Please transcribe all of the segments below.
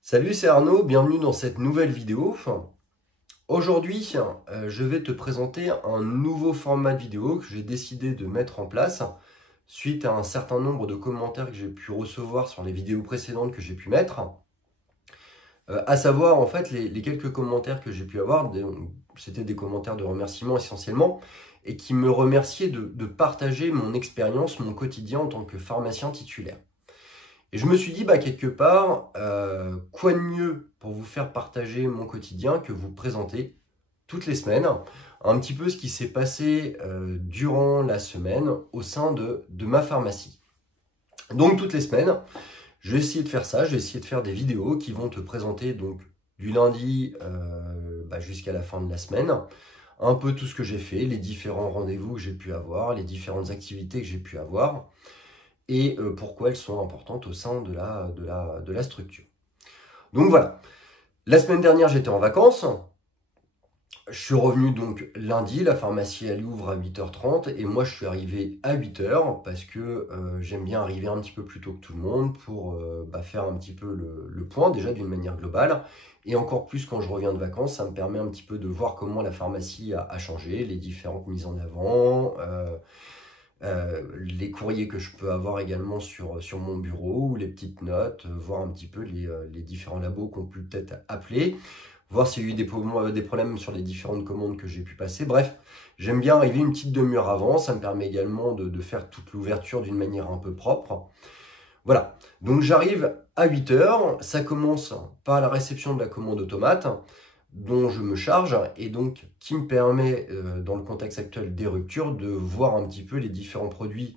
Salut, c'est Arnaud, bienvenue dans cette nouvelle vidéo. Aujourd'hui, je vais te présenter un nouveau format de vidéo que j'ai décidé de mettre en place suite à un certain nombre de commentaires que j'ai pu recevoir sur les vidéos précédentes que j'ai pu mettre. À savoir, en fait, les quelques commentaires que j'ai pu avoir, c'était des commentaires de remerciements essentiellement, et qui me remerciaient de partager mon expérience, mon quotidien en tant que pharmacien titulaire. Et je me suis dit, quelque part, quoi de mieux pour vous faire partager mon quotidien que vous présenter toutes les semaines un petit peu ce qui s'est passé durant la semaine au sein de ma pharmacie. Donc toutes les semaines, je vais essayer de faire ça, je vais essayer de faire des vidéos qui vont te présenter donc du lundi jusqu'à la fin de la semaine, un peu tout ce que j'ai fait, les différents rendez-vous que j'ai pu avoir, les différentes activités que j'ai pu avoir, et pourquoi elles sont importantes au sein de la structure. Donc voilà, la semaine dernière j'étais en vacances, je suis revenu donc lundi, la pharmacie elle ouvre à 8h30 et moi je suis arrivé à 8h parce que j'aime bien arriver un petit peu plus tôt que tout le monde pour faire un petit peu le point déjà d'une manière globale, et encore plus quand je reviens de vacances, ça me permet un petit peu de voir comment la pharmacie a changé, les différentes mises en avant, les courriers que je peux avoir également sur mon bureau, ou les petites notes, voir un petit peu les différents labos qu'on peut peut-être appeler, voir s'il y a eu des problèmes sur les différentes commandes que j'ai pu passer. Bref, j'aime bien arriver une petite demi-heure avant, ça me permet également de faire toute l'ouverture d'une manière un peu propre. Voilà, donc j'arrive à 8h, ça commence par la réception de la commande automate, dont je me charge, et donc qui me permet, dans le contexte actuel des ruptures, de voir un petit peu les différents produits,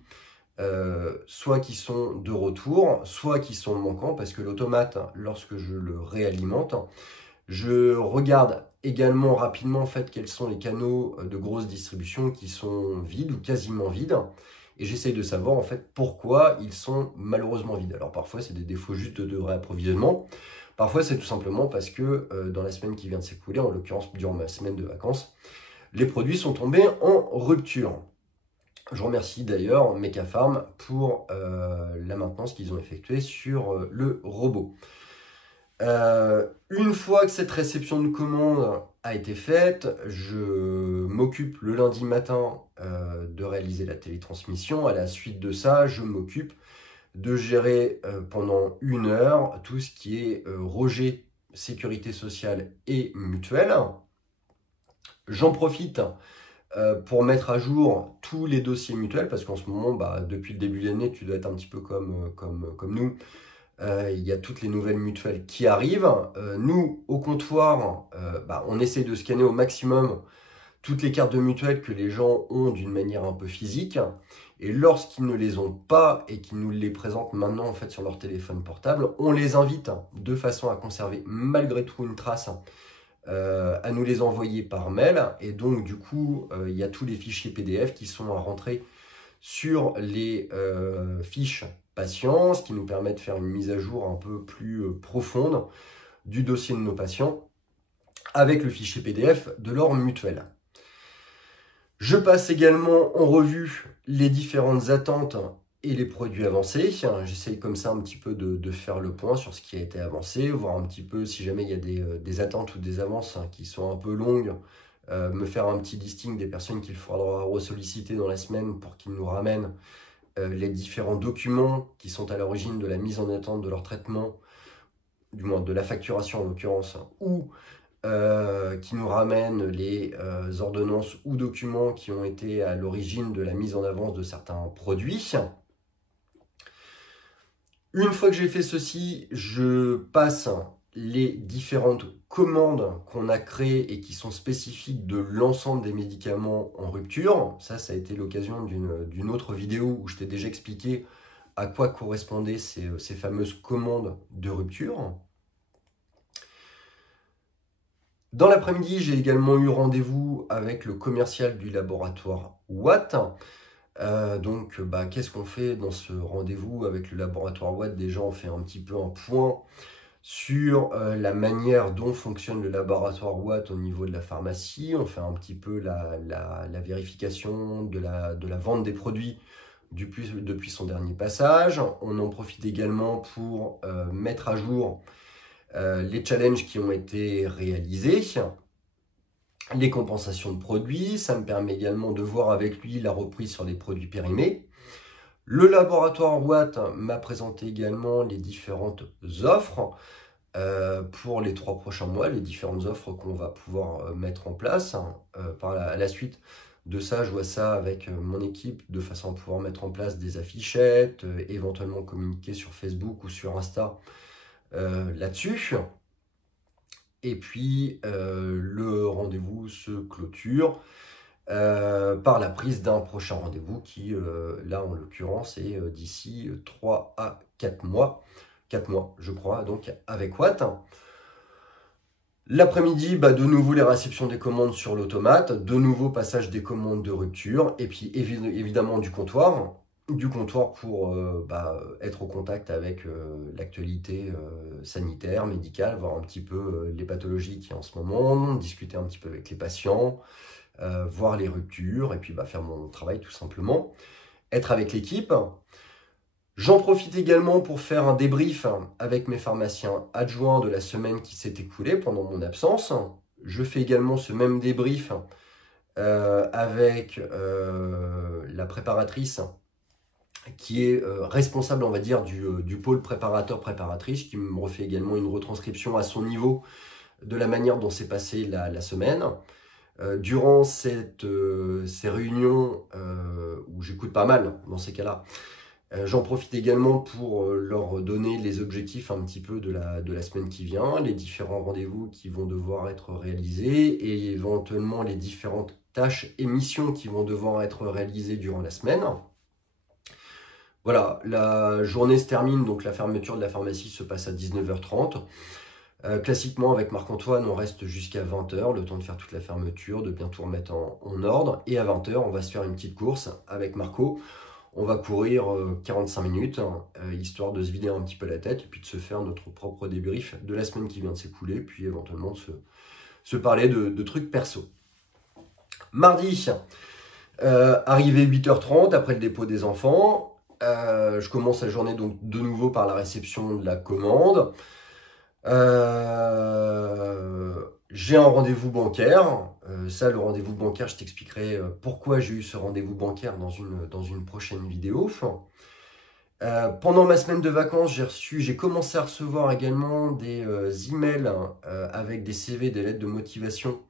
soit qui sont de retour, soit qui sont manquants, parce que l'automate, lorsque je le réalimente, je regarde également rapidement en fait quels sont les canaux de grosse distribution qui sont vides ou quasiment vides, et j'essaye de savoir en fait pourquoi ils sont malheureusement vides. Alors parfois c'est des défauts juste de réapprovisionnement, parfois c'est tout simplement parce que dans la semaine qui vient de s'écouler, en l'occurrence durant ma semaine de vacances, les produits sont tombés en rupture. Je remercie d'ailleurs Mecafarm pour la maintenance qu'ils ont effectuée sur le robot. Une fois que cette réception de commande a été faite, je m'occupe le lundi matin de réaliser la télétransmission. À la suite de ça, je m'occupe de gérer pendant 1 heure tout ce qui est rejet, sécurité sociale et mutuelle. J'en profite pour mettre à jour tous les dossiers mutuels, parce qu'en ce moment, depuis le début de l'année, tu dois être un petit peu comme nous. Il y a toutes les nouvelles mutuelles qui arrivent. Nous, au comptoir, on essaie de scanner au maximum toutes les cartes de mutuelle que les gens ont d'une manière un peu physique. Et lorsqu'ils ne les ont pas et qu'ils nous les présentent maintenant en fait sur leur téléphone portable, on les invite de façon à conserver malgré tout une trace, à nous les envoyer par mail. Et donc du coup, il y a tous les fichiers PDF qui sont à rentrer sur les fiches patients, ce qui nous permet de faire une mise à jour un peu plus profonde du dossier de nos patients avec le fichier PDF de leur mutuelle. Je passe également en revue les différentes attentes et les produits avancés. J'essaye comme ça un petit peu de faire le point sur ce qui a été avancé, voir un petit peu si jamais il y a des attentes ou des avances qui sont un peu longues, me faire un petit listing des personnes qu'il faudra ressolliciter dans la semaine pour qu'ils nous ramènent les différents documents qui sont à l'origine de la mise en attente de leur traitement, du moins de la facturation en l'occurrence, ou qui nous ramènent les ordonnances ou documents qui ont été à l'origine de la mise en avance de certains produits. Une fois que j'ai fait ceci, je passe les différentes commandes qu'on a créées et qui sont spécifiques de l'ensemble des médicaments en rupture. Ça a été l'occasion d'une autre vidéo où je t'ai déjà expliqué à quoi correspondaient ces fameuses commandes de rupture. Dans l'après-midi, j'ai également eu rendez-vous avec le commercial du laboratoire Watt. Qu'est-ce qu'on fait dans ce rendez-vous avec le laboratoire Watt? Déjà, on fait un petit peu un point sur la manière dont fonctionne le laboratoire Watt au niveau de la pharmacie. On fait un petit peu la vérification de la vente des produits depuis son dernier passage. On en profite également pour mettre à jour les challenges qui ont été réalisés, les compensations de produits. Ça me permet également de voir avec lui la reprise sur les produits périmés. Le laboratoire Watt m'a présenté également les différentes offres pour les 3 prochains mois, les différentes offres qu'on va pouvoir mettre en place. À la suite de ça, je vois ça avec mon équipe de façon à pouvoir mettre en place des affichettes, éventuellement communiquer sur Facebook ou sur Insta là-dessus. Et puis, le rendez-vous se clôture par la prise d'un prochain rendez-vous qui, là, en l'occurrence, est d'ici 3 à 4 mois. 4 mois, je crois, donc avec Watt. L'après-midi, de nouveau les réceptions des commandes sur l'automate, de nouveau passage des commandes de rupture, et puis évidemment du comptoir pour être au contact avec l'actualité sanitaire, médicale, voir un petit peu les pathologies qu'il y a en ce moment, discuter un petit peu avec les patients, voir les ruptures, et puis faire mon travail tout simplement, être avec l'équipe. J'en profite également pour faire un débrief avec mes pharmaciens adjoints de la semaine qui s'est écoulée pendant mon absence. Je fais également ce même débrief avec la préparatrice qui est responsable, on va dire, du pôle préparateur-préparatrice, qui me refait également une retranscription à son niveau de la manière dont s'est passée la semaine. Durant ces réunions, où j'écoute pas mal dans ces cas-là, j'en profite également pour leur donner les objectifs un petit peu de la semaine qui vient, les différents rendez-vous qui vont devoir être réalisés et éventuellement les différentes tâches et missions qui vont devoir être réalisées durant la semaine. Voilà, la journée se termine, donc la fermeture de la pharmacie se passe à 19h30. Classiquement, avec Marc-Antoine, on reste jusqu'à 20h, le temps de faire toute la fermeture, de bien tout remettre en ordre. Et à 20h, on va se faire une petite course avec Marco. On va courir 45 minutes, histoire de se vider un petit peu la tête et puis de se faire notre propre débrief de la semaine qui vient de s'écouler, puis éventuellement de se parler de trucs perso. Mardi, arrivé 8h30 après le dépôt des enfants. Je commence la journée donc de nouveau par la réception de la commande. J'ai un rendez-vous bancaire. Le rendez-vous bancaire, je t'expliquerai pourquoi j'ai eu ce rendez-vous bancaire dans une prochaine vidéo. Pendant ma semaine de vacances, j'ai commencé à recevoir également des emails avec des CV, des lettres de motivation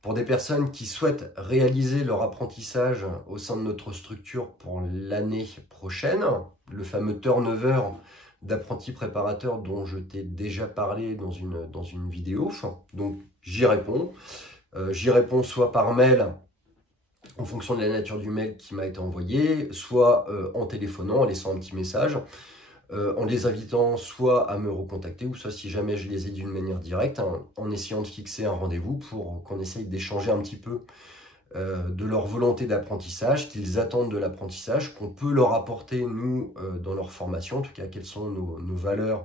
pour des personnes qui souhaitent réaliser leur apprentissage au sein de notre structure pour l'année prochaine, le fameux turnover d'apprentis préparateurs dont je t'ai déjà parlé dans une vidéo. Donc j'y réponds. J'y réponds soit par mail, en fonction de la nature du mail qui m'a été envoyé, soit en téléphonant, en laissant un petit message, en les invitant soit à me recontacter, ou soit si jamais je les ai d'une manière directe, en essayant de fixer un rendez-vous pour qu'on essaye d'échanger un petit peu de leur volonté d'apprentissage, qu'ils attendent de l'apprentissage, qu'on peut leur apporter, nous, dans leur formation, en tout cas, quelles sont nos valeurs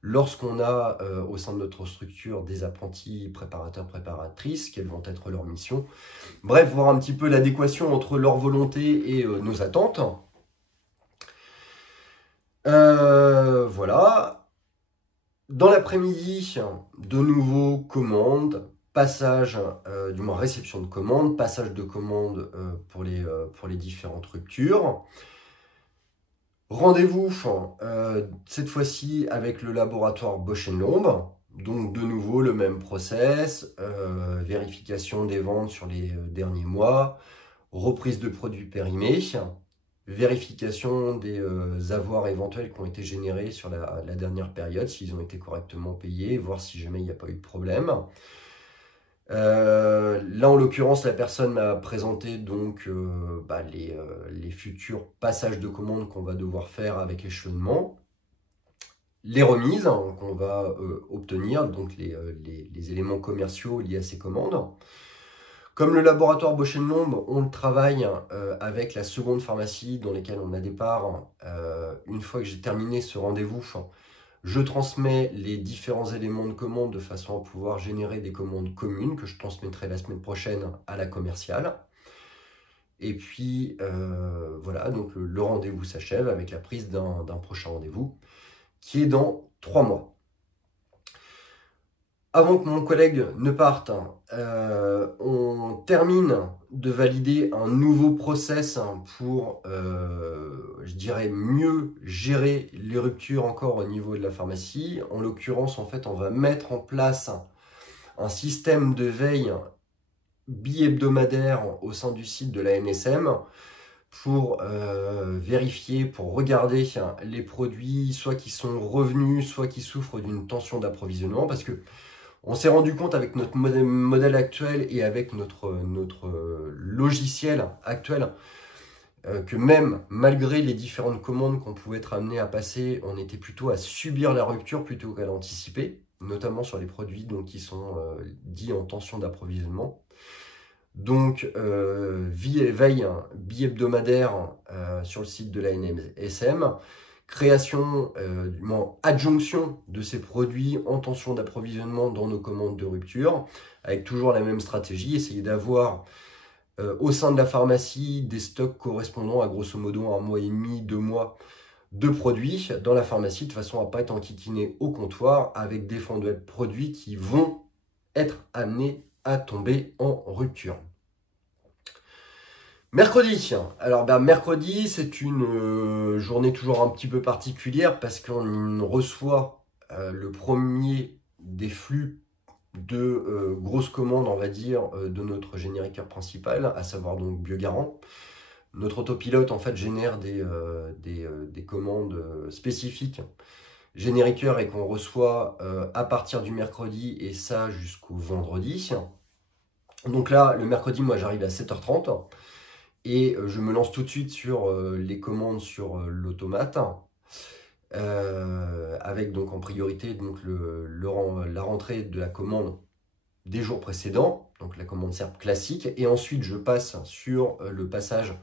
lorsqu'on a au sein de notre structure des apprentis préparateurs, préparatrices, quelles vont être leurs missions. Bref, voir un petit peu l'adéquation entre leur volonté et nos attentes. Voilà. Dans l'après-midi, de nouveau, commande, passage, du moins réception de commande, passage de commande pour les différentes ruptures. Rendez-vous, cette fois-ci avec le laboratoire Bausch & Lomb. Donc de nouveau le même process, vérification des ventes sur les derniers mois, reprise de produits périmés, vérification des avoirs éventuels qui ont été générés sur la dernière période, s'ils ont été correctement payés, voir si jamais il n'y a pas eu de problème. Là, en l'occurrence, la personne m'a présenté donc les futurs passages de commandes qu'on va devoir faire avec échelonnement, les remises qu'on va obtenir, donc les éléments commerciaux liés à ces commandes. Comme le laboratoire Bausch & Lomb, on le travaille avec la seconde pharmacie dans laquelle on a des parts. Une fois que j'ai terminé ce rendez-vous, je transmets les différents éléments de commande de façon à pouvoir générer des commandes communes que je transmettrai la semaine prochaine à la commerciale. Et puis voilà, donc le rendez-vous s'achève avec la prise d'un prochain rendez-vous qui est dans 3 mois. Avant que mon collègue ne parte, on termine de valider un nouveau process pour, je dirais, mieux gérer les ruptures encore au niveau de la pharmacie. En l'occurrence, en fait, on va mettre en place un système de veille bi-hebdomadaire au sein du site de la NSM pour vérifier, pour regarder les produits, soit qui sont revenus, soit qui souffrent d'une tension d'approvisionnement, parce que on s'est rendu compte avec notre modèle actuel et avec notre logiciel actuel que même malgré les différentes commandes qu'on pouvait être amené à passer, on était plutôt à subir la rupture plutôt qu'à l'anticiper, notamment sur les produits donc, qui sont dits en tension d'approvisionnement. Donc, veille bi-hebdomadaire sur le site de la NSM, création, adjonction de ces produits en tension d'approvisionnement dans nos commandes de rupture, avec toujours la même stratégie, essayer d'avoir au sein de la pharmacie des stocks correspondant à grosso modo 1 mois et demi, 2 mois de produits dans la pharmacie, de façon à ne pas être enquiquiné au comptoir avec des fonds de produits qui vont être amenés à tomber en rupture. Mercredi, alors mercredi c'est une journée toujours un petit peu particulière parce qu'on reçoit le premier des flux de grosses commandes, on va dire, de notre génériqueur principal, à savoir donc Biogarant. Notre autopilote en fait génère des commandes spécifiques génériqueur et qu'on reçoit à partir du mercredi et ça jusqu'au vendredi. Donc là, le mercredi, moi j'arrive à 7h30. Et je me lance tout de suite sur les commandes sur l'automate, avec donc en priorité donc la rentrée de la commande des jours précédents, donc la commande SERP classique, et ensuite je passe sur le passage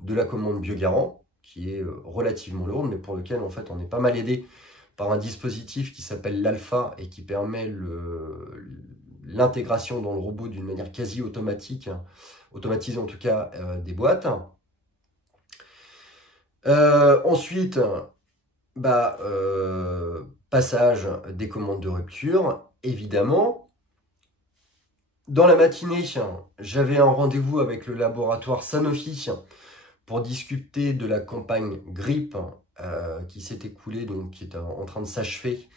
de la commande Biogarant, qui est relativement lourde, mais pour lequel en fait on est pas mal aidé par un dispositif qui s'appelle l'Alpha et qui permet l'intégration dans le robot d'une manière quasi automatique, automatisée en tout cas, des boîtes. Ensuite, passage des commandes de rupture, évidemment. Dans la matinée, j'avais un rendez-vous avec le laboratoire Sanofi pour discuter de la campagne grippe qui s'est écoulée, donc qui est en train de s'achever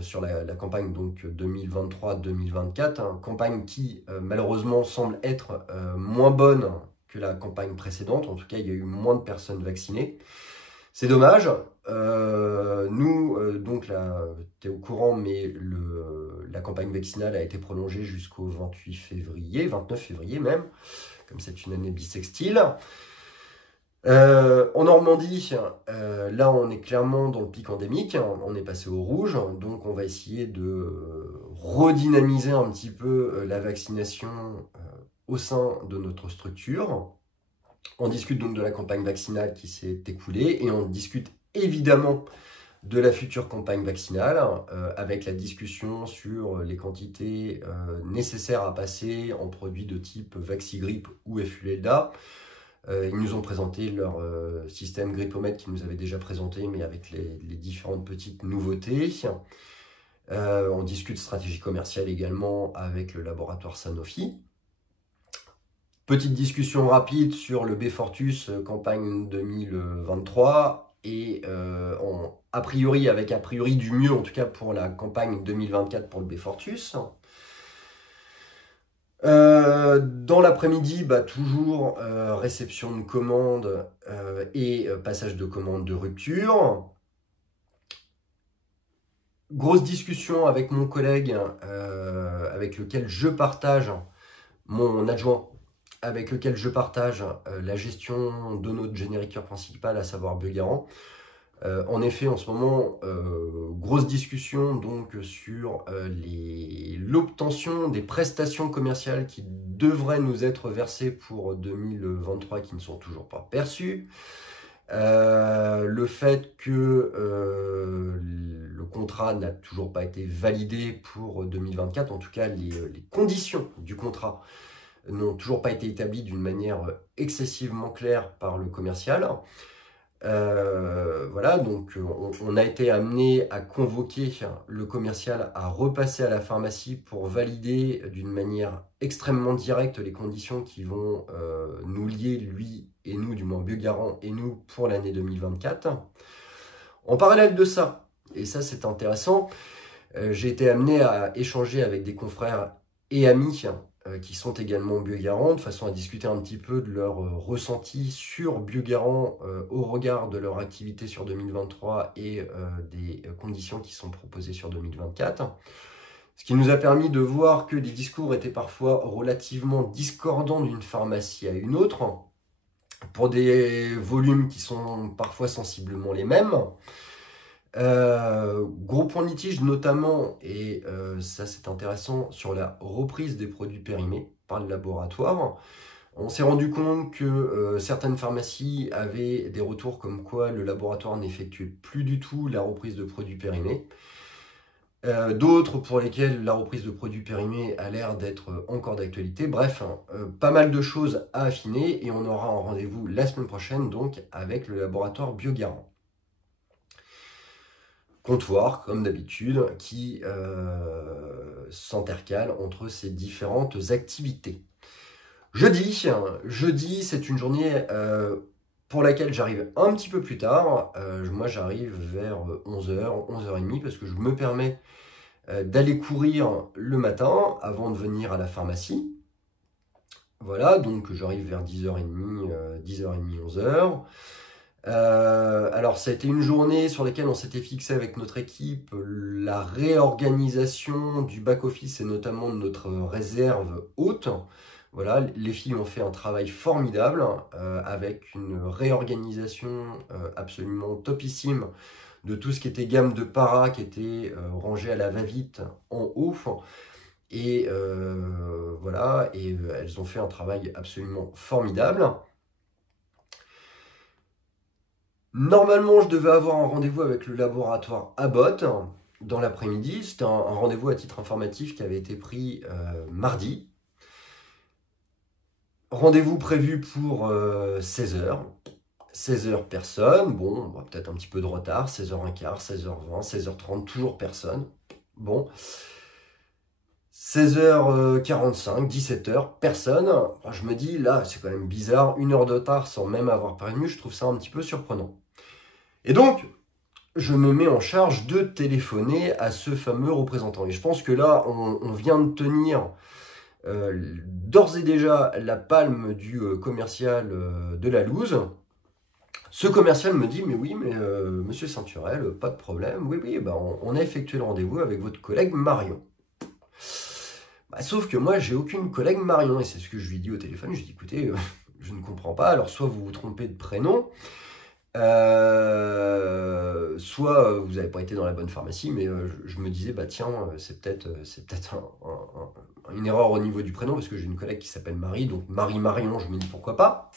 sur la campagne 2023-2024, campagne qui malheureusement semble être moins bonne que la campagne précédente. En tout cas, il y a eu moins de personnes vaccinées. C'est dommage. Donc tu es au courant, mais la campagne vaccinale a été prolongée jusqu'au 28 février, 29 février même, comme c'est une année bissextile. En Normandie, là on est clairement dans le pic endémique, on est passé au rouge, donc on va essayer de redynamiser un petit peu la vaccination au sein de notre structure. On discute donc de la campagne vaccinale qui s'est écoulée et on discute évidemment de la future campagne vaccinale avec la discussion sur les quantités nécessaires à passer en produits de type Vaxigrippe ou Effulelda. Ils nous ont présenté leur système Grippomètre qu'ils nous avaient déjà présenté, mais avec les différentes petites nouveautés. On discute stratégie commerciale également avec le laboratoire Sanofi. Petite discussion rapide sur le Beyfortus campagne 2023 et a priori du mieux en tout cas pour la campagne 2024 pour le Beyfortus. Dans l'après-midi, toujours réception de commandes et passage de commandes de rupture. Grosse discussion avec mon collègue avec lequel je partage, mon adjoint, avec lequel je partage la gestion de notre génériqueur principal, à savoir Biogarant. En effet, en ce moment, grosse discussion donc sur l'obtention des prestations commerciales qui devraient nous être versées pour 2023 qui ne sont toujours pas perçues. Le fait que le contrat n'a toujours pas été validé pour 2024, en tout cas les conditions du contrat n'ont toujours pas été établies d'une manière excessivement claire par le commercial. Voilà, donc on a été amené à convoquer le commercial à repasser à la pharmacie pour valider d'une manière extrêmement directe les conditions qui vont nous lier, lui et nous, du moins Biogarant et nous, pour l'année 2024. En parallèle de ça, et ça c'est intéressant, j'ai été amené à échanger avec des confrères et amis qui sont également Biogarant, de façon à discuter un petit peu de leur ressenti sur Biogarant au regard de leur activité sur 2023 et des conditions qui sont proposées sur 2024. Ce qui nous a permis de voir que les discours étaient parfois relativement discordants d'une pharmacie à une autre, pour des volumes qui sont parfois sensiblement les mêmes. Gros point de litige notamment, et ça c'est intéressant, sur la reprise des produits périmés par le laboratoire. On s'est rendu compte que certaines pharmacies avaient des retours comme quoi le laboratoire n'effectuait plus du tout la reprise de produits périmés. D'autres pour lesquels la reprise de produits périmés a l'air d'être encore d'actualité. Bref, pas mal de choses à affiner et on aura un rendez-vous la semaine prochaine donc avec le laboratoire Biogarant. Comptoir, comme d'habitude, qui s'intercale entre ces différentes activités. Jeudi, c'est une journée pour laquelle j'arrive un petit peu plus tard. Moi, j'arrive vers 11h, 11h30, parce que je me permets d'aller courir le matin avant de venir à la pharmacie. Voilà, donc j'arrive vers 10h30, 11h. Alors, ça a été une journée sur laquelle on s'était fixé avec notre équipe la réorganisation du back-office et notamment de notre réserve haute. Voilà, les filles ont fait un travail formidable avec une réorganisation absolument topissime de tout ce qui était gamme de para qui était rangé à la va-vite en haut. Et voilà, et elles ont fait un travail absolument formidable. Normalement, je devais avoir un rendez-vous avec le laboratoire Abbott dans l'après-midi. C'était un rendez-vous à titre informatif qui avait été pris mardi. Rendez-vous prévu pour 16h. 16h, personne. Bon, peut-être un petit peu de retard. 16h15, 16h20, 16h30, toujours personne. Bon. 16h45, 17h, personne. Je me dis, là, c'est quand même bizarre. 1 heure de retard sans même avoir prévenu. Je trouve ça un petit peu surprenant. Et donc, je me mets en charge de téléphoner à ce fameux représentant. Et je pense que là, on vient de tenir d'ores et déjà la palme du commercial de la loose. Ce commercial me dit, mais oui, mais monsieur Saint-Turel, pas de problème. Oui, on a effectué le rendez-vous avec votre collègue Marion. Sauf que moi, j'ai aucune collègue Marion. Et c'est ce que je lui dis au téléphone. Je lui dis, écoutez, je ne comprends pas. Alors, soit vous vous trompez de prénom, soit vous n'avez pas été dans la bonne pharmacie, mais je me disais, tiens, c'est peut-être une erreur au niveau du prénom, parce que j'ai une collègue qui s'appelle Marie, donc Marie-Marion, je me dis pourquoi pas.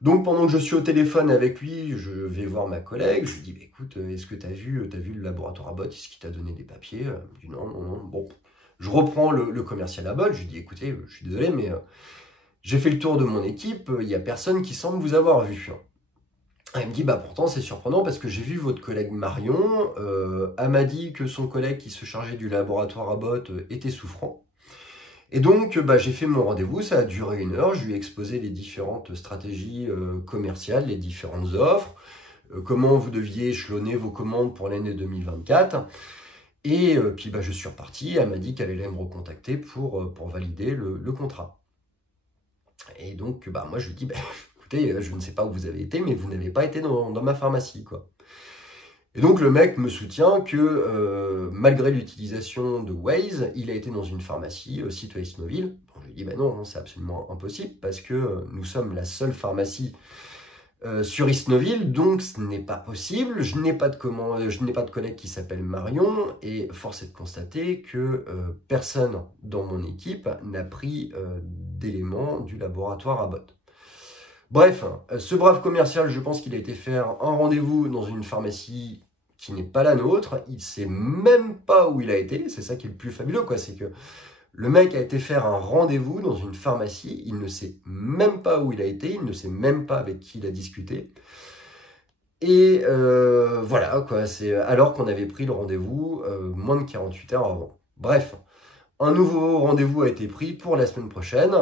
Donc pendant que je suis au téléphone avec lui, je vais voir ma collègue, je lui dis, écoute, est-ce que tu as vu le laboratoire Abbott, est-ce qu'il t'a donné des papiers? Il me dit non, bon. Je reprends le commercial Abbott, je lui dis, écoutez, je suis désolé, mais j'ai fait le tour de mon équipe, il n'y a personne qui semble vous avoir vu. Elle me dit, pourtant c'est surprenant parce que j'ai vu votre collègue Marion, elle m'a dit que son collègue qui se chargeait du laboratoire Abbott était souffrant. Et donc j'ai fait mon rendez-vous, ça a duré 1 heure, je lui ai exposé les différentes stratégies commerciales, les différentes offres, comment vous deviez échelonner vos commandes pour l'année 2024. Et puis je suis reparti, elle m'a dit qu'elle allait me recontacter pour valider le contrat. Et donc moi je lui dis, écoutez, je ne sais pas où vous avez été, mais vous n'avez pas été dans ma pharmacie, quoi. Et donc le mec me soutient que malgré l'utilisation de Waze, il a été dans une pharmacie située à Isnoville. Je lui dis, non, c'est absolument impossible, parce que nous sommes la seule pharmacie sur Isnoville, donc ce n'est pas possible. Je n'ai pas de collègue qui s'appelle Marion, et force est de constater que personne dans mon équipe n'a pris d'éléments du laboratoire Abbott. Bref, ce brave commercial, je pense qu'il a été faire un rendez-vous dans une pharmacie qui n'est pas la nôtre. Il ne sait même pas où il a été. C'est ça qui est le plus fabuleux, quoi. C'est que le mec a été faire un rendez-vous dans une pharmacie. Il ne sait même pas où il a été. Il ne sait même pas avec qui il a discuté. Et voilà, quoi, c'est alors qu'on avait pris le rendez-vous moins de 48 heures avant. Bref, un nouveau rendez-vous a été pris pour la semaine prochaine.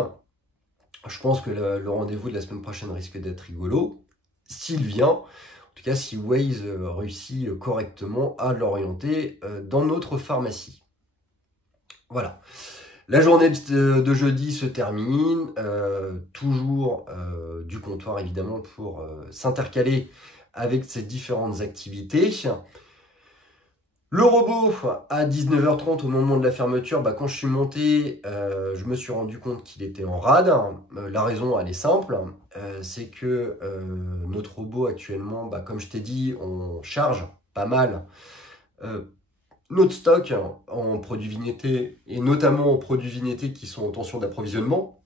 Je pense que le rendez-vous de la semaine prochaine risque d'être rigolo, s'il vient. En tout cas, si Waze réussit correctement à l'orienter dans notre pharmacie. Voilà. La journée de jeudi se termine, toujours du comptoir évidemment pour s'intercaler avec ces différentes activités. Le robot, à 19h30 au moment de la fermeture, quand je suis monté, je me suis rendu compte qu'il était en rade. La raison, elle est simple, c'est que notre robot actuellement, comme je t'ai dit, on charge pas mal notre stock en produits vignetés, et notamment en produits vignetés qui sont en tension d'approvisionnement.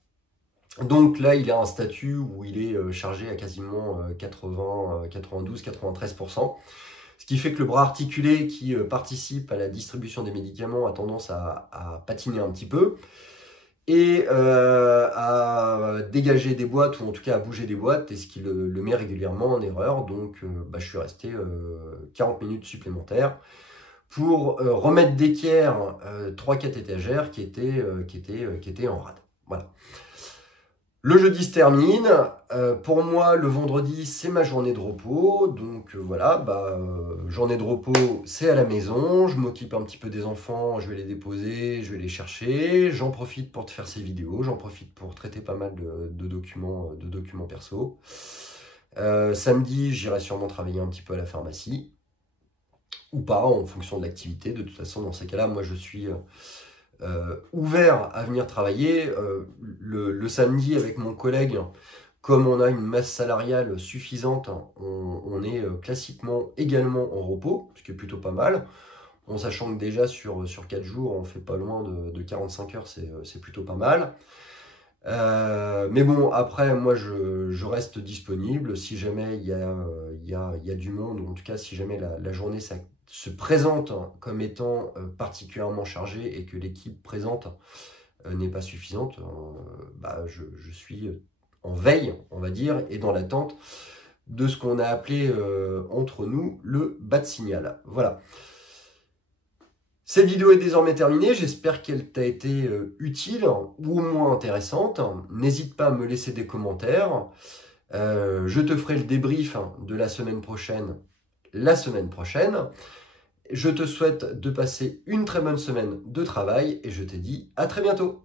Donc là, il a un statut où il est chargé à quasiment 80, 92, 93%. Ce qui fait que le bras articulé qui participe à la distribution des médicaments a tendance à patiner un petit peu et à dégager des boîtes, ou en tout cas à bouger des boîtes, et ce qui le met régulièrement en erreur. Donc je suis resté 40 minutes supplémentaires pour remettre d'équerre 3-4 étagères qui étaient en rade. Voilà. Le jeudi se termine. Pour moi, le vendredi, c'est ma journée de repos. Donc voilà, journée de repos, c'est à la maison. Je m'occupe un petit peu des enfants, je vais les déposer, je vais les chercher. J'en profite pour te faire ces vidéos. J'en profite pour traiter pas mal de documents perso. Samedi, j'irai sûrement travailler un petit peu à la pharmacie. Ou pas, en fonction de l'activité. De toute façon, dans ces cas-là, moi, je suis ouvert à venir travailler. Le samedi, avec mon collègue, comme on a une masse salariale suffisante, on est classiquement également en repos, ce qui est plutôt pas mal. En sachant que déjà, sur 4 jours, on fait pas loin de 45 heures, c'est plutôt pas mal. Mais bon, après, moi, je reste disponible si jamais il y a du monde, ou en tout cas, si jamais la journée se présente comme étant particulièrement chargée et que l'équipe présente n'est pas suffisante, je suis en veille, on va dire, et dans l'attente de ce qu'on a appelé entre nous le bas de signal. Voilà. Cette vidéo est désormais terminée, j'espère qu'elle t'a été utile ou au moins intéressante. N'hésite pas à me laisser des commentaires. Je te ferai le débrief de la semaine prochaine la semaine prochaine. Je te souhaite de passer une très bonne semaine de travail et je te dis à très bientôt.